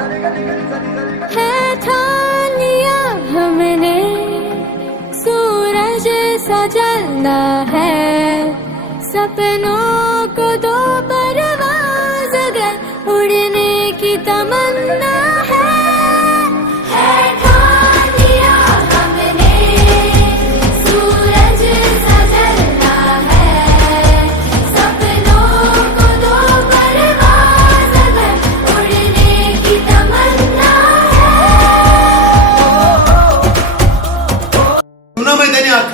है ठान लिया हमने सूरज सा जलना है। सपनों को दो परवाज अगर उड़ने की तमन्ना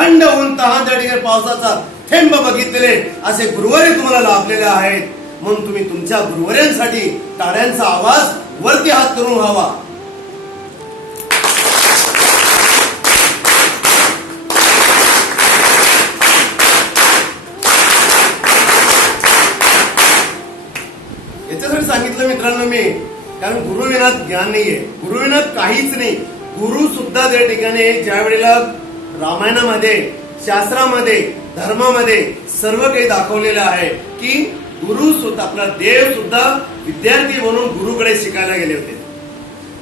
थंड होऊन तहान त्या ठिकाणी पावसाचा थेंब बघितलेले असे गुरुवारी तुम्हाला लाभलेले आहेत. म्हणून तुम्ही तुमच्या गुरुवर्यांसाठी टाळ्यांचा आवाज वरती हात करून व्हावा. याच्यासाठी सांगितलं मित्रांनो मी कारण गुरुविनात ज्ञान नाहीये. गुरुविनात काहीच नाही. गुरु सुद्धा त्या ठिकाणी ज्या वेळेला रामायणामध्ये शास्त्रामध्ये धर्मामध्ये सर्व काही दाखवलेलं आहे की गुरु सुद्धा आपला देव सुद्धा विद्यार्थी म्हणून गुरुकडे शिकायला गेले होते.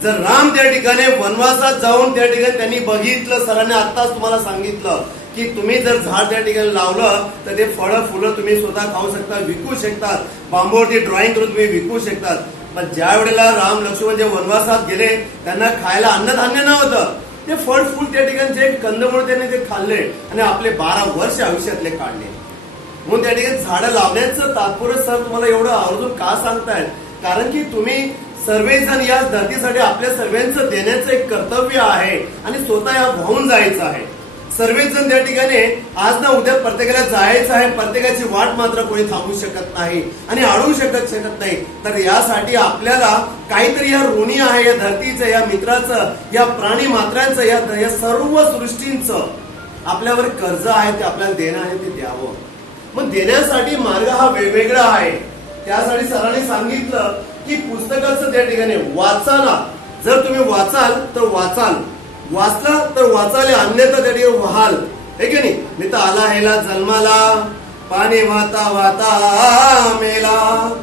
जर राम त्या ठिकाणी वनवासात जाऊन त्या ठिकाणी त्यांनी बघितलं सरांनी आत्ताच तुम्हाला सांगितलं की तुम्ही जर झाड त्या ठिकाणी लावलं तर ते फळं फुलं तुम्ही स्वतः खाऊ शकता विकू शकतात. बांबूवरती ड्रॉइंग करून तुम्ही विकू शकतात. पण ज्या वेळेला राम लक्ष्मण जे वनवासात गेले त्यांना खायला अन्नधान्य नव्हतं. ते फळ फुल त्या ठिकाणी जे कंदमुळ त्यांनी ते खाल्ले आणि आपले बारा वर्ष आयुष्यातले काढले. म्हणून त्या ठिकाणी झाडं लावण्याचं तात्पुर सर तुम्हाला एवढं आवर्जून का सांगतायत? कारण की तुम्ही सर्वजण या धर्तीसाठी आपल्या सर्वांचं देण्याचं एक कर्तव्य आहे आणि स्वतः या वाहून जायचं आहे. सर्वच जण त्या ठिकाणी आज ना उद्या प्रत्येकाला जायचं आहे. प्रत्येकाची वाट मात्र कोणी थांबू शकत नाही. आणि अडवू शकत शकत नाही. तर यासाठी आपल्याला काहीतरी या ऋणी आहे या धरतीचं या मित्राचं या प्राणी मात्रांचं या या सर्व सृष्टींचं आपल्यावर कर्ज आहे ते आपल्याला देणं आहे ते द्यावं. मग देण्यासाठी मार्ग हा वेगवेगळा आहे. त्यासाठी सरांनी सांगितलं की पुस्तकाचं त्या ठिकाणी वाचाला जर तुम्ही वाचाल तर वाचाल. वाचला तर वाचाले अन्यथा त्या ठिकाणी व्हाल. हे की नाही? मी तर आला हेला जन्माला. पाणी वाता वाता मेला.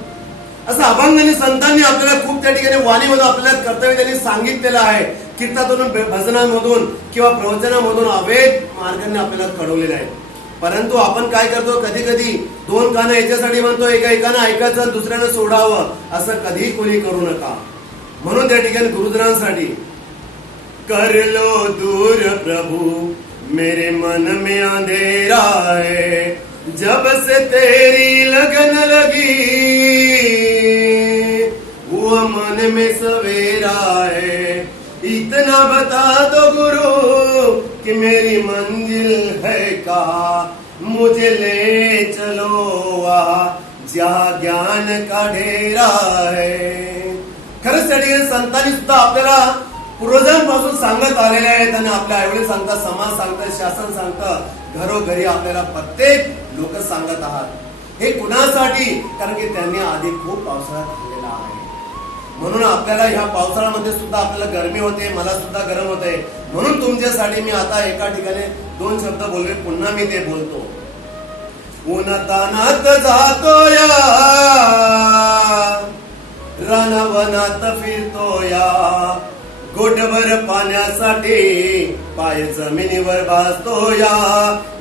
असं अभंगाने संतांनी आपल्याला खूप त्या ठिकाणी वाणीमधून आपल्याला कर्तव्य त्यांनी सांगितलेलं आहे. कीर्तनातून भजनांमधून किंवा प्रवचनामधून अवैध मार्गाने आपल्याला कळवलेलं आहे. परंतु आपण काय करतो? कधी कधी दोन कानं याच्यासाठी म्हणतो एका एकानं ऐकायचं दुसऱ्यानं सोडावं. असं कधीही कोणी करू नका. म्हणून त्या ठिकाणी गुरुजनांसाठी कर लो दूर प्रभु। मेरे मन में अंधेरा है। जब से तेरी लगन लगी वो मन में सवेरा है। इतना बता दो गुरु कि मेरी मंजिल है कहा मुझे ले चलो वहाँ, जहाँ ज्ञान का ढेरा है। त्या ठिकाणी संतांनी सुद्धा आपल्याला पूर्वजांपासून सांगत आलेले आहेत आणि आपल्या आईवडील सांगतात समाज सांगतात शासन सांगतं घरोघरी आपल्याला प्रत्येक लोक सांगत आहात. हे कुणासाठी? कारण की त्यांनी आधी खूप पावसाळा खाल्लेला आहे. म्हणून आपल्याला ह्या पावसाळ्यामध्ये सुद्धा आपल्याला गरमी होते मला सुद्धा गरम होते. म्हणून तुमच्यासाठी मी आता एका ठिकाणी दोन शब्द बोलले पुन्हा मी ते बोलतो. उन्हातानात जातो या रानावनात फिरतो या गोटभर पाण्यासाठी पाय जमिनीवर भासतो या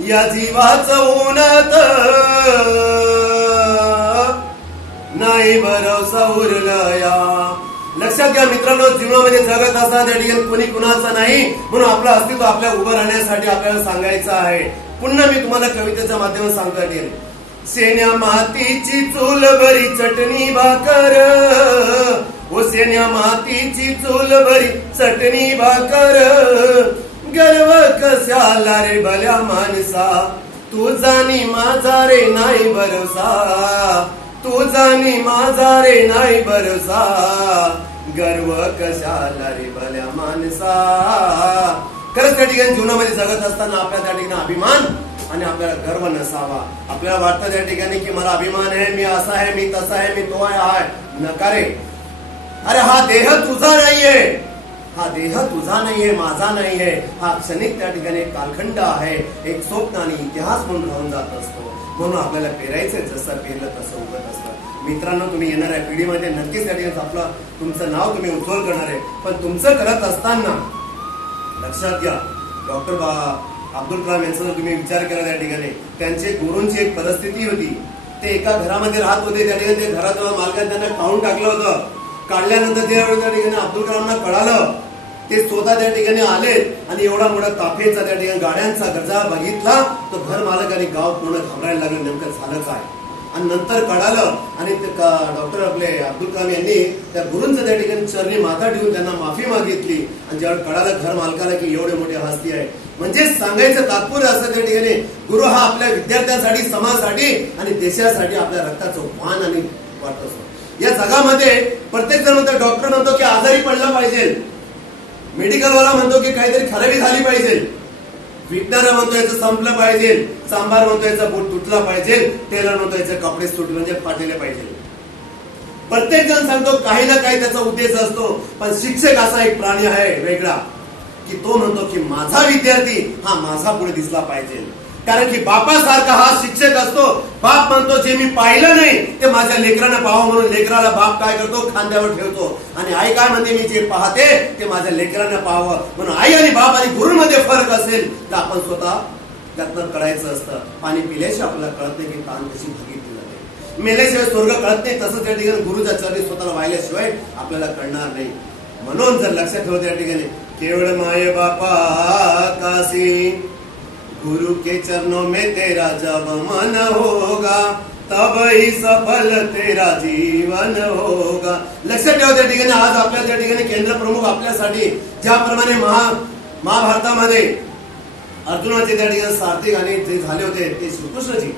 या जीवाचं उन्हात. नाही भरोसा उरलं या लक्षात घ्या मित्रांनो जीवनामध्ये जगत असा त्या ठिकाणी कोणी कुणाचा नाही म्हणून आपलं अस्तित्व आपल्या उभं राहण्यासाठी आपल्याला सांगायचं आहे. पुन्हा मी तुम्हाला कवितेच्या माध्यमात सांगता येईल सेन्या मातीची चूल बरी चटणी भाकर. ओ मातीची चूल भरी चटणी भाकर. गर्व कशाला रे भल्या माणसा. तू जाणी माझा रे नाही भरोसा. तू जाणी माझा रे नाही भरोसा. गर्व कशाला रे भल्या माणसा. खरंच त्या ठिकाणी जीवनामध्ये जगत असताना आपल्या त्या ठिकाणी अभिमान आणि आपल्याला गर्व नसावा. आपल्याला वाटतं त्या ठिकाणी की मला अभिमान आहे मी असा आहे मी तसा आहे मी तो आहे हा आहे नकारे अरे हा देह तुझा नाहीये. हा देह तुझा नाहीये माझा नाहीये. हा क्षणिक त्या ठिकाणी एक कालखंड आहे. एक स्वप्न आणि इतिहास म्हणून राहून जात असतो. म्हणून आपल्याला पेरायचं जसं पेरलं तसं उगत असतं. मित्रांनो तुम्ही येणाऱ्या पिढीमध्ये नक्कीच त्या ठिकाणी आपलं तुमचं नाव तुम्ही उज्ज्वल करणार आहे. पण तुमचं करत असताना लक्षात घ्या डॉक्टर अब्दुल कलाम यांचा जर तुम्ही विचार केला त्या ठिकाणी त्यांचे गुरूंची एक परिस्थिती होती. ते एका घरामध्ये राहत होते त्या ठिकाणी ते घरात मालकाने त्यांना काढून टाकलं होतं. काढल्यानंतर ज्यावेळी त्या ठिकाणी अब्दुल कलामना कळालं. ते स्वतः त्या ठिकाणी आले आणि एवढा मोठा ताफेचा त्या ठिकाणी गाड्यांचा गजा बघितला. तर घर मालक आणि गाव पूर्ण घाबरायला लागलं. नेमकं झालं काय? आणि नंतर कळालं आणि डॉक्टर आपले अब्दुल कलाम यांनी त्या गुरूंचं त्या ठिकाणी चरणी माथा ठेवून त्यांना माफी मागितली. आणि ज्यावेळी कळालं घर मालकाला की एवढे मोठे हस्ती आहे. म्हणजे सांगायचं तात्पर्य असं त्या ठिकाणी गुरु हा आपल्या विद्यार्थ्यांसाठी समाजासाठी आणि देशासाठी आपल्या रक्ताचं वाहन आणि वाटत असतो या जगामध्ये प्रत्येक जण म्हणतो डॉक्टर म्हणतो की आजारी पडला पाहिजे. मेडिकलवाला म्हणतो की काहीतरी खराबी झाली पाहिजे. विकणारा म्हणतो याचं संपलं पाहिजे. सांबार म्हणतो याचा बोट तुटला पाहिजे. टेलर म्हणतो याचे कपडे सुटले म्हणजे फाटले पाहिजे. प्रत्येक जण सांगतो काही ना काही त्याचा उद्देश असतो. पण शिक्षक असा एक प्राणी आहे वेगळा की तो म्हणतो की माझा विद्यार्थी हा माझा पुढे दिसला पाहिजे. कारण की बापासारखा हा शिक्षक असतो बाप म्हणतो जे मी पाहिलं नाही ते माझ्या लेकरानं पाहावं म्हणून लेकराला बाप काय करतो? खांद्यावर ठेवतो. आणि आई काय म्हणते मी जे पाहते ते माझ्या लेकरानं पाहावं. म्हणून आई आणि बाप आणि गुरुमध्ये फरक असेल तर आपण स्वतः त्यातनं कळायचं असतं. पाणी पिल्याशिवाय आपल्याला कळत नाही की ताण कशी बघितली जाते. मेल्याशिवाय स्वर्ग कळत नाही तसंच त्या ठिकाणी गुरुच्या चरणी स्वतःला वाहिल्याशिवाय आपल्याला कळणार नाही. म्हणून जर लक्षात ठेवत त्या ठिकाणी केवळ माय बापा काशी गुरु के चरणों में तेरा जब मन होगा तब ही सफल तेरा जीवन होगा। लक्षात ठेवा त्या ठिकाणी आज आपल्या त्या ठिकाणी केंद्र प्रमुख आपल्यासाठी ज्याप्रमाणे महा महाभारतामध्ये अर्जुनाचे त्या ठिकाणी सार्थिक आणि जे झाले होते ते श्रीकृष्णजी.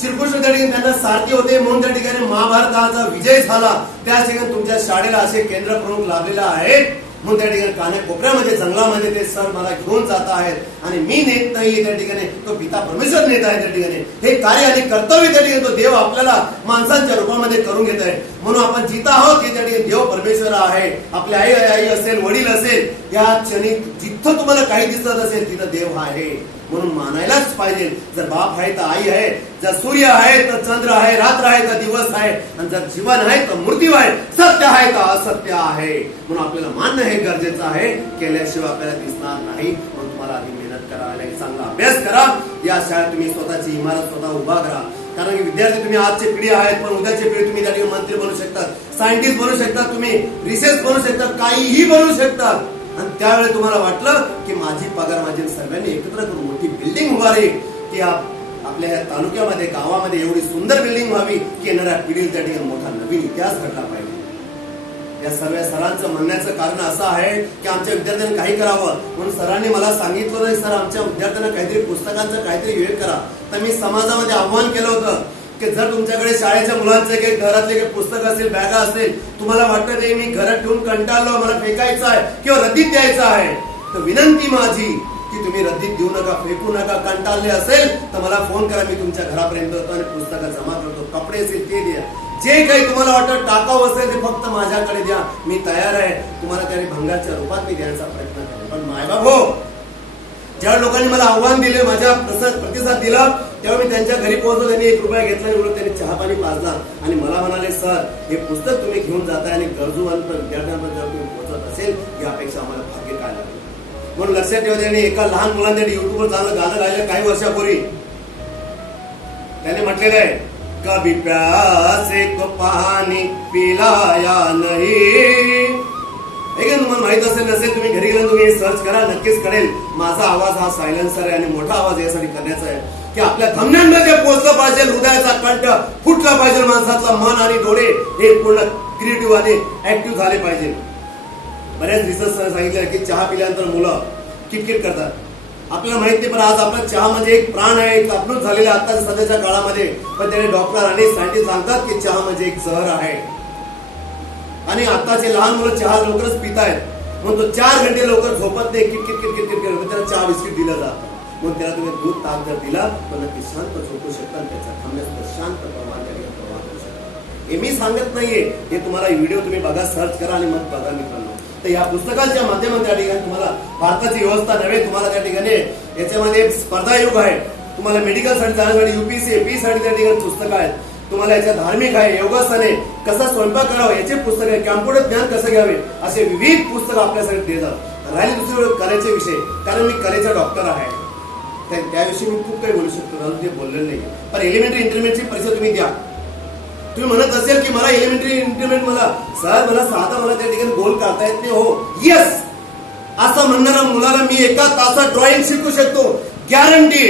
श्रीकृष्ण त्या ठिकाणी त्यांना सारथी होते म्हणून त्या ठिकाणी महाभारताचा विजय झाला. त्या ठिकाणी तुमच्या शाळेला असे केंद्र प्रमुख लाभलेला आहेत. म्हणून त्या ठिकाणी कान्या कोपऱ्यामध्ये जंगलामध्ये ते सर मला घेऊन जात आहेत. आणि मी नेत नाही त्या ठिकाणी. तो पिता परमेश्वर नेत आहे त्या ठिकाणी. हे कार्य आणि कर्तव्य त्या ठिकाणी तो देव आपल्याला माणसांच्या रूपामध्ये करून घेत आहे. म्हणून आपण जिथं आहोत हे त्या ठिकाणी देव परमेश्वर आहे. आपले आई आई असेल वडील असेल या क्षणी जिथं तुम्हाला काही दिसत असेल तिथं देव आहे. म्हणून मानायलाच पाहिजे. जर बाप आहे तर आई आहे जर सूर्य आहे तर चंद्र आहे रात्र आहे तर दिवस आहे आणि जर जीवन आहे तर मृत्यू आहे सत्य आहे तर असत्य आहे. म्हणून आपल्याला मानणं हे गरजेचं आहे. केल्याशिवाय आपल्याला दिसणार नाही. म्हणून तुम्हाला आधी मेहनत करायला चांगला अभ्यास करा. या शाळेत तुम्ही स्वतःची इमारत स्वतः उभा करा. कारण की विद्यार्थी तुम्ही आजची पिढी आहेत पण उद्याची पिढी तुम्ही त्या ठिकाणी मंत्री बनू शकतात. सायंटिस्ट बनू शकतात तुम्ही रिसर्च बनू शकतात काहीही बनू शकतात. आणि त्यावेळी तुम्हाला वाटलं की माझी पगार माझी सर्वांनी एकत्र करून मोठी बिल्डिंग उभारी की आपल्या या तालुक्यामध्ये गावामध्ये एवढी सुंदर बिल्डिंग व्हावी की येणाऱ्या पिढीला त्या ठिकाणी मोठा नवीन इतिहास घडला पाहिजे. या सर्व सरांचं म्हणण्याचं कारण असं आहे की आमच्या विद्यार्थ्यांनी काही करावं. म्हणून सरांनी मला सांगितलं नाही सर आमच्या विद्यार्थ्यांना काहीतरी पुस्तकांचं काहीतरी वेळ करा. तर मी समाजामध्ये आव्हान केलं होतं. की जर तुमच्याकडे शाळेच्या मुलांचे काही घरातले काही पुस्तक असेल बॅगा असेल तुम्हाला वाटतं ते मी घरात ठेवून कंटाळलो मला फेकायचं आहे किंवा रद्दीत द्यायचं आहे तर विनंती माझी की तुम्ही रद्दीत देऊ नका फेकू नका कंटाळले असेल तर मला फोन करा मी तुमच्या घरापर्यंत येतो आणि पुस्तकं जमा करतो कपडे असेल ते द्या. जे काही तुम्हाला वाटतं टाकावं असेल ते फक्त माझ्याकडे द्या मी तयार आहे तुम्हाला काही भंगाच्या रूपात मी द्यायचा प्रयत्न करेन. पण मायबाप हो ज्या लोकांनी मला आव्हान दिले माझ्या प्रसाद प्रतिसाद दिला तेव्हा मी त्यांच्या घरी पोहोचलो त्यांनी एक रुपया घेतला आणि उलट त्यांनी चहा पाणी पाजला. आणि मला म्हणाले सर हे पुस्तक तुम्ही घेऊन जाताय आणि गरजूवंत विद्यार्थ्यांपर्यंत जर तुम्ही पोहोचत असेल यापेक्षा आम्हाला भाग्य काय लागलं? म्हणून लक्षात ठेवा त्यांनी एका लहान मुलांनी युट्यूबवर जाणं गाणं गायलं काही वर्षापूर्वी. त्याने म्हटलेलं आहे कभी प्यासे को पानी पिलाया नाही हे का तुम्हाला माहीत असेल नसेल तुम्ही घरी गेलं तुम्ही सर्च करा नक्कीच कळेल. माझा आवाज हा सायलेन्सर आहे आणि मोठा आवाज यासाठी करण्याचा आहे. की आपल्या घमन्यांना जे पोचलं पाहिजे हृदयाचा कंठ फुटला पाहिजे माणसातला मन आणि डोळे हे पूर्ण क्रिएटिव्ह आणि ऍक्टिव्ह झाले पाहिजे. बऱ्याच रिसर्च सांगितलं की चहा पिल्यानंतर मुलं किटकिट करतात. आपल्याला माहीत नाही पण आज आपला चहा म्हणजे एक प्राण आहे एक अपलोड झालेला आता सध्याच्या काळामध्ये. पण त्याने डॉक्टर आणि सायंटिस्ट सांगतात की चहा म्हणजे एक जहर आहे. आणि आताचे लहान मुलं चहा लवकरच पितायत. मग तो चार घंटे लवकर झोपत नाही. किटकिट किटकिट किटकिट त्याला चहा बिस्किट दिलं जातं मग त्याला तुम्ही दूध ताप जर दिला तर नक्की शांत झोपू शकता आणि त्याचा थांबण्याचं शांत प्रमाण त्या प्रवाह हे मी सांगत नाहीये. हे तुम्हाला व्हिडिओ तुम्ही बघा सर्च करा आणि मग बघा मित्रांनो. तर या पुस्तकांच्या माध्यमातून त्या ठिकाणी तुम्हाला भारताची व्यवस्था नव्हे तुम्हाला त्या ठिकाणी याच्यामध्ये स्पर्धा युग आहे तुम्हाला मेडिकलसाठी जाण्यासाठी युपीसी एपी साठी त्या ठिकाणी पुस्तकं आहेत. तुम्हाला याच्या धार्मिक आहे योगासन आहे कसा स्वयंपाक करावा याचे पुस्तक आहे कॅम्प्युटर ज्ञान कसं घ्यावे असे विविध पुस्तकं आपल्यासाठी देतात राहील दुसरे कलेचे विषय कारण मी कलेचा डॉक्टर आहे. तर त्याविषयी मी खूप काही बोलू शकतो कारण ते बोललेलं नाही. पण एलिमेंटरी इंटरमिडिएटची परीक्षा तुम्ही द्या. तुम्ही म्हणत असेल की मला एलिमेंटरी इंटरमिडिएट मला सर मला साधा मला त्या ठिकाणी गोल काढता येत नाही. हो येस असं म्हणणाऱ्या मुलाला मी एका तासात ड्रॉइंग शिकू शकतो. गॅरंटी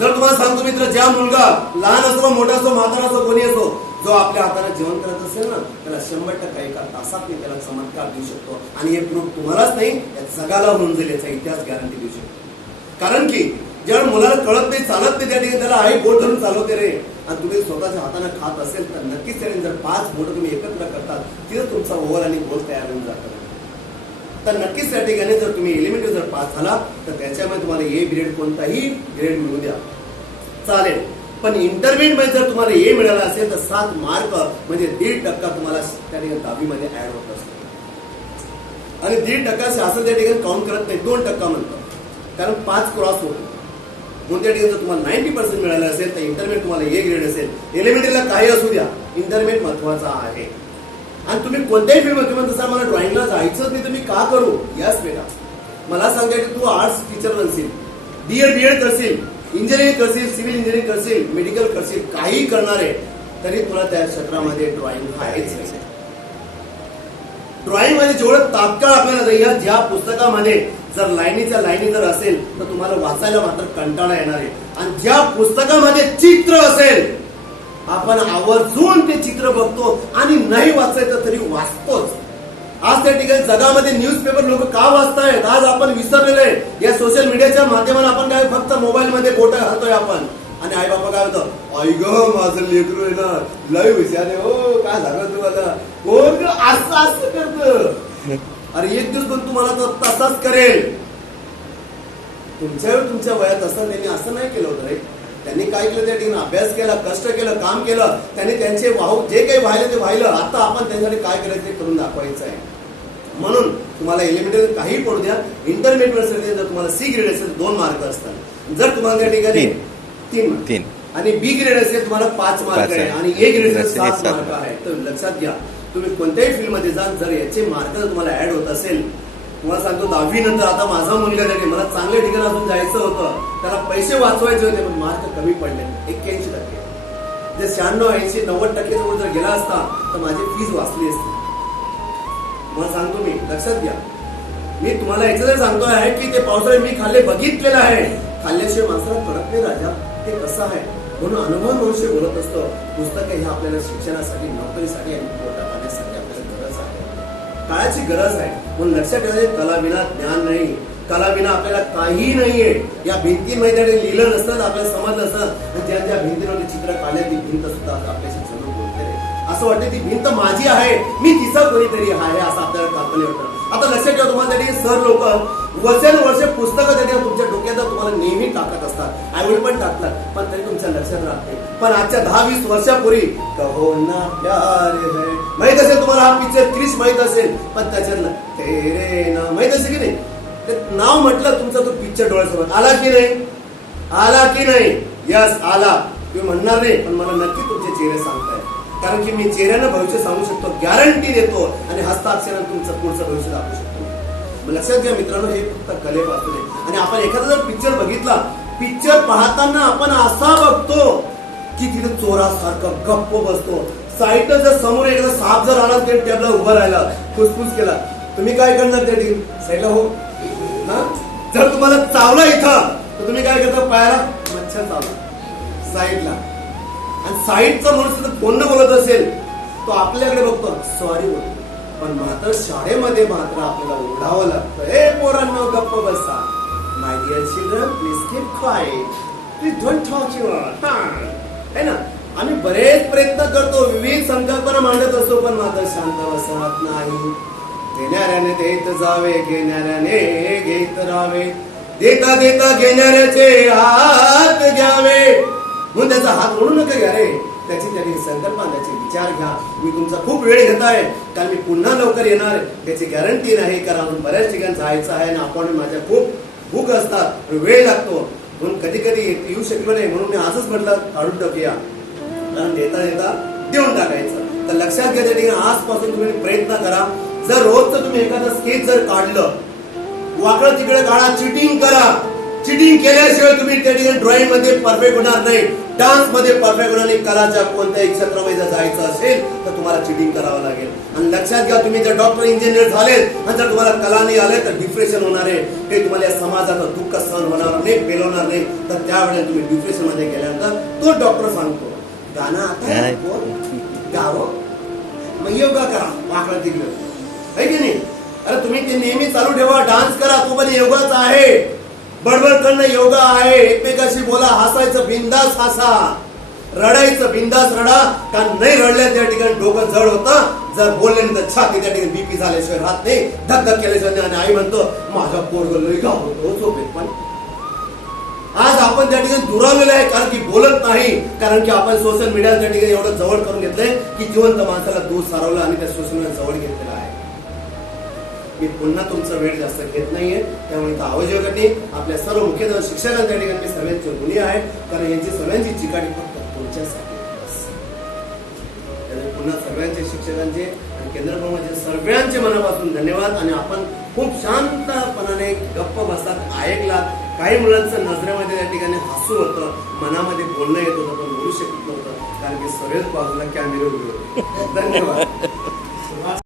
जर तुम्हाला सांगतो मित्र ज्या मुलगा लहान असो मोठा असो म्हातारा असो कोणी असो जो आपल्या हाताला जेवण करत असेल ना त्याला शंभर टक्का एका तासात मी त्याला चमत्कार देऊ शकतो. आणि हे प्रूफ तुम्हालाच नाही या जगाला होऊन जाईल याचा इतिहास गॅरंटी देऊ शकतो. कारण की ज्यावेळी मुलाला कळत नाही चालत नाही त्या ठिकाणी त्याला आई बोट धरून चालवते रे. आणि तुम्ही स्वतःच्या हाताने खात असेल तर नक्कीच त्याने जर पाच बोट तुम्ही एकत्र करतात तिथं तुमचा ओव्हर आणि गोल तयार होऊन जातात तर नक्कीच त्या ठिकाणी जर तुम्ही एलिमेंटरी जर पास झाला तर त्याच्यामध्ये तुम्हाला ए ग्रेड कोणताही ग्रेड मिळू द्या. चालेल. पण इंटरमीडिएटमध्ये जर तुम्हाला ए मिळाला असेल तर सात मार्क म्हणजे दीड टक्का तुम्हाला त्या ठिकाणी दहावीमध्ये ऍड होत असतो. आणि दीड टक्का शासन त्या ठिकाणी काउंट करत नाही दोन टक्का म्हणतात. कारण पाच क्रॉस होतो. कोणत्या ठिकाणी जर तुम्हाला नाईन्टी पर्सेंट मिळालं असेल तर इंटरमिडिएट तुम्हाला ए ग्रेड असेल. एलिमेंटरीला काही असू द्या. इंटरमिडिएट महत्त्वाचा आहे. आणि तुम्ही कोणत्याही फील्डमध्ये तुम्ही जसं मला ड्रॉइंगला जायचंच नाही तुम्ही का करू? यस बेटा मला सांगता की तू आर्ट्स टीचर बनशील बी एड करशील इंजिनिअरिंग करशील सिव्हिल इंजिनिअरिंग करशील मेडिकल करशील काही करणार आहे तरी तुला त्या क्षेत्रामध्ये ड्रॉइंग आहेच नाही. ड्रॉइंगमध्ये जेवढं तात्काळ आपल्याला जाईल ज्या पुस्तकामध्ये जर लाईनीच्या लाईनी जर असेल तर तुम्हाला वाचायला मात्र कंटाळा येणार आहे. आणि ज्या पुस्तकामध्ये चित्र असेल आपण आवर्जून ते चित्र बघतो आणि नाही वाचायचं तरी वाचतोच. आज त्या ठिकाणी जगामध्ये न्यूजपेपर लोक का वाचतायत? आज आपण विसरलेलो आहे. या सोशल मीडियाच्या माध्यमाने आपण काय फक्त मोबाईल मध्ये बोट घालतोय आपण? आणि आई बाबा काय होतं आई ग माझं लेकरू आहे ना लय हुशार आहे हो काय झालं तुम्हाला? कोण ग? असं असं करत. अरे एक दिवस पण तुम्हाला तर तसाच करेल. तुमच्या तुमच्या वयात असं त्यांनी असं नाही केलं होतं रे. त्यांनी काय केलं? त्या ठिकाणी अभ्यास केला कष्ट केलं काम केलं. त्यांनी त्यांचे वाहू जे काही व्हायला ते व्हायलं. आता आपण त्यांच्यासाठी काय करायचं ते करून दाखवायचं आहे. म्हणून तुम्हाला एलिमेंटरी काही पडू द्या. इंटरमिडिएट असेल जर तुम्हाला सी ग्रेड असेल दोन मार्क असतात. जर तुम्हाला त्या ठिकाणी तीन. तीन. आणि बी ग्रेड असेल तुम्हाला पाच मार्क आहे. आणि ए ग्रेड असेल सात मार्क आहे. तर लक्षात घ्या. तुम्ही कोणत्याही फील्डमध्ये जा जर याचे मार्क जर तुम्हाला ऍड होत असेल तुम्हाला सांगतो दहावी नंतर आता माझा मुलगा त्याने मला चांगल्या ठिकाणी अजून जायचं होतं. त्याला पैसे वाचवायचे होते पण मार्क कमी पडले. एक्क्याऐंशी टक्के. जे शहाण्णव ऐंशी नव्वद टक्के जवळ जर गेला असता तर माझी फीज वाचली असती. मला सांगतो मी लक्षात घ्या. मी तुम्हाला याचं सांगतो आहे की ते पावसाळे मी खाल्ले बघितलेलं आहे. खाल्ल्याशिवाय माणसाला कळत नाही राजा. ते कसं आहे? म्हणून अनुभव मनुष्य बोलत असतो पुस्तक हे आपल्याला शिक्षणासाठी नोकरीसाठी आणि पोटा पाण्यासाठी आपल्याला गरज आहे. काळाची गरज आहे. म्हणून लक्षात ठेवायचे कला विना ज्ञान नाही. कलाविना आपल्याला काही नाहीये. या भिंतीमध्ये त्याने लिहिलं नसतं आपल्याला समजलं असतं. आणि ज्या ज्या भिंतीवरती चित्र काढले ती भिंत सुद्धा आपल्याशी जरूर बोलते असं वाटतं ती भिंत माझी आहे. मी तिचा कोणीतरी आहे असं आपल्याला कल्पने वाटतं. आता लक्षात ठेवा तुम्हाला सर लोक वर्षानुवर्ष पुस्तकं त्याच्या तुमच्या डोक्यात तुम्हाला नेहमी टाकत असतात. आईवडील पण टाकतात पण तरी तुमच्या लक्षात राहते. पण आजच्या दहा वीस वर्षापूर्वी कहो ना प्यार है. माहीत असेल तुम्हाला हा पिक्चर क्रिस माहीत असेल. पण त्याच्यातलं तेरे ना माहीत असेल की नाही? ते नाव म्हटलं तुमचा तो पिक्चर डोळ्यासमोर. आला की नाही? आला की नाही? यस आला. तुम्ही म्हणणार नाही पण मला नक्की तुमचे चेहरे सांगताय. कारण की मी चेहऱ्यानं भविष्य सांगू शकतो गॅरंटी देतो आणि हस्ताक्षरानं तुमचं पुढचं भविष्य दाखवू शकतो. मग लक्षात घ्या मित्रांनो हे फक्त कलेपासून आहे. आणि आपण एखादा जर पिक्चर बघितला पिक्चर पाहताना आपण असा बघतो की तिथे चोरासारखं गप्प बसतो. साईड जर समोर एखादा साप जर आला ते टेबला उभा राहिला फुसफुस केला तुम्ही काय करणार त्या साईडला हो. तुम्हाला चावला इथं. तर तुम्ही काय करता? पायाला मच्छर चावला. साईडला. आणि साईडचा माणूस जर फोन बोलत असेल तो आपल्याकडे बघतो. सॉरी बोलतो. पण मात्र शाळेमध्ये मात्र आपल्याला ओढावं लागतं. ए पोरांनो गप्प बसा. My dear children please keep quiet please don't talk your आहे ना? आम्ही बरेच प्रयत्न करतो विविध संकल्पना मांडत असतो पण मात्र शांत बसत नाही. देणाऱ्याने देत जावे घेणाऱ्याने घेत राहावे. देता देता घेणाऱ्याचे हात घ्यावे. म्हणून त्याचा हात ओढू नका घ्या रे. त्याची त्याची संकल्पना त्याचे विचार घ्या. मी तुमचा खूप वेळ घेत आहे. कारण मी पुन्हा लवकर येणार. त्याची गॅरंटी नाही कारण अजून बऱ्याच ठिकाणी जायचं आहे आणि आपण माझ्या खूप भूक असतात. वेळ लागतो. म्हणून कधी कधी येऊ शकलो नाही. म्हणून मी आजच म्हटलं काढून टाकूया. कारण देता देता देऊन टाकायचं. तर लक्षात घ्या त्या ठिकाणी. आजपासून तुम्ही प्रयत्न करा. जर रोजचं तुम्ही एखादं स्केच जर काढलं वाकडं तिकडे काढा चिटिंग करा. चिटिंग केल्याशिवाय तुम्ही त्या ठिकाणी ड्रॉइंगमध्ये परफेक्ट होणार नाही. डान्समध्ये परफेक्ट होणार नाही. कलाच्या कोणत्याही क्षेत्रामध्ये जर जायचं असेल तर तुम्हाला चिटिंग करावं लागेल. आणि लक्षात घ्या तुम्ही जर डॉक्टर इंजिनियर झाले आणि जर तुम्हाला कला नाही आले तर डिप्रेशन होणार आहे. ते तुम्हाला या समाजाचं दुःख सहन होणार नाही पेलवणार नाही. तर त्यावेळेला तुम्ही डिप्रेशनमध्ये गेल्यानंतर तो डॉक्टर सांगतो गाणं आता. गावं? मग योगा करा वाकडं तिकडं. है की नाही? अरे तुम्ही ते नेहमी चालू ठेवा डान्स करा तो पण योगाच आहे. बडबड करणं योगा आहे एकमेकाशी बोला हसायचं बिंदास हसा. रडायचं बिंदास रडा कारण नाही रडल्या त्या ठिकाणी डोकं जड होतं. जर बोलले तर छाती त्या ठिकाणी बीपी झाल्याशिवाय राहत नाही. धक धक केल्याशिवाय आणि आई म्हणतो माझा पोरग लई होतो झोपेत पण. आज आपण त्या ठिकाणी दुरावलेलं आहे कारण की बोलत नाही. कारण की आपण सोशल मीडिया त्या ठिकाणी एवढं जवळ करून घेतलंय की जिवंत माणसाला दूर सारवलं आणि त्या सोशल मीडिया जवळ घेतलेलं आहे. मी पुन्हा तुमचा वेळ जास्त घेत नाहीये. त्यामुळे आयोजकांनी आपल्या सर्व मुख्य शिक्षकांच्या ठिकाणी सगळ्यांचे सर्वांचे गुन्हे कारण यांची सगळ्यांची चिकाटी फक्त तुमच्यासाठी. त्यामुळे पुन्हा सगळ्यांचे शिक्षकांचे आणि केंद्र प्रमुखांचे सगळ्यांचे मनापासून धन्यवाद. आणि आपण खूप शांतपणाने गप्प बसतात ऐकलात. काही मुलांचं नजरेमध्ये त्या ठिकाणी हसू होतं मनामध्ये बोलणं येत होतं पण बोलू शकत नव्हतं. कारण की सगळेच बाजूला कॅमेरे उभे होते. धन्यवाद.